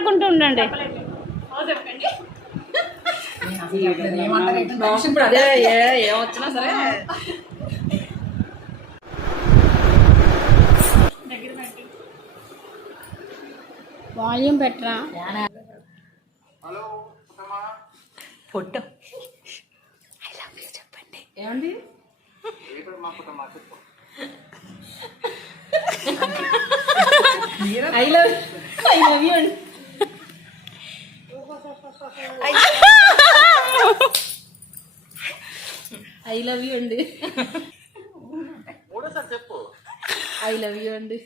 మాట్లాడుకుంటూ ఉండండి. ఏమొచ్చినా సరే వాల్యూమ్ పెట్టరా ఫోటో చెప్పండి. ఏమండి ఐ లవ్ యూ అండి. ఐ లవ్ యూ అండి. చెప్పు ఐ లవ్ యూ అండి.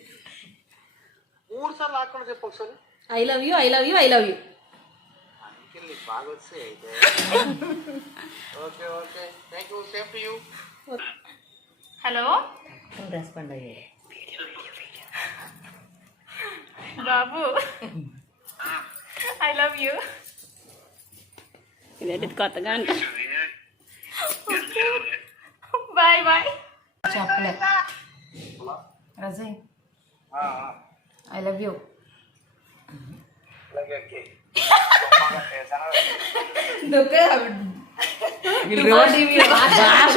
3 సార్లు ఆకుండా చెప్పు ఒకసారి. I love you, I love you, I love you. బాగా వచ్చాయి అయితే. Okay okay, thank you, same to you. Hello respond అయ్యే బాబు, ఐ లవ్ యూ. ఇదేంటి కొత్తగా అంటే బాయ్ బాయ్ చెప్పలే. Razi I love you.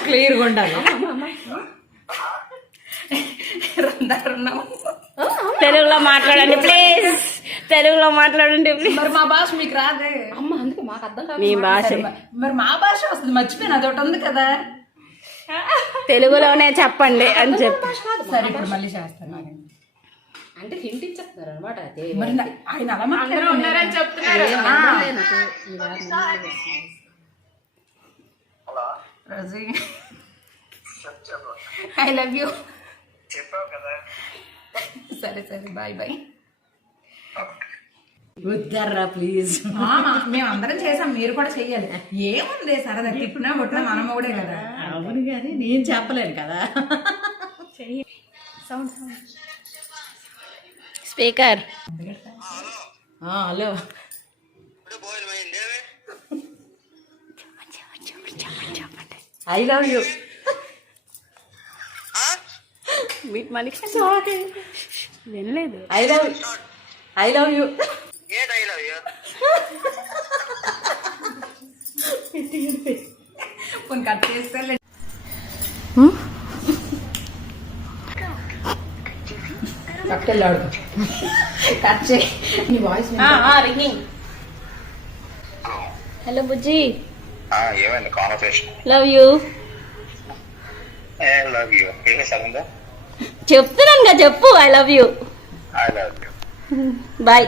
క్లియర్గా ఉండాలి. తెలుగులో మాట్లాడండి ప్లీజ్, తెలుగులో మాట్లాడండి ప్లీజ్. మరి మా భాష మీకు రాదే అమ్మ, అందుకే మాకు అర్థం కాదు మీ భాష. మరి మా భాష వస్తుంది, మర్చిపోయిన అదొకటి ఉంది కదా. తెలుగులోనే చెప్పండి అని చెప్పి. సరే ఇప్పుడు మళ్ళీ చేస్తాను. అంటే హింట్ ఇచ్చేస్తున్నారు అనమాట. మరి ఆయన అలా మాట్లాడుతున్నారని చెప్తున్నారు. I love you. చెప్పావు కదా. సరే సరే, బాయ్ బాయ్. వద్దర్రా ప్లీజ్. మేము అందరం చేసాం, మీరు కూడా చెయ్యాలి. ఏముంది సరదా, తిట్టినా కొట్టినా మన మొగుడే కదా. అవును కానీ నేను చెప్పలేను కదా. Sound speaker. Hello, I love you. వినలేదు. I love I love you. కొన్ని కట్ చేస్తే పట్టుకెళ్ళాడు. కట్ చేయి. నీ వాయిస్ రింగింగ్. హలో బుజ్జి, ఏమైంది conversation? Love you. Love you ఏమి సగంగా చెప్తున్నాను కదా, చెప్పు I love you. I love you. Bye.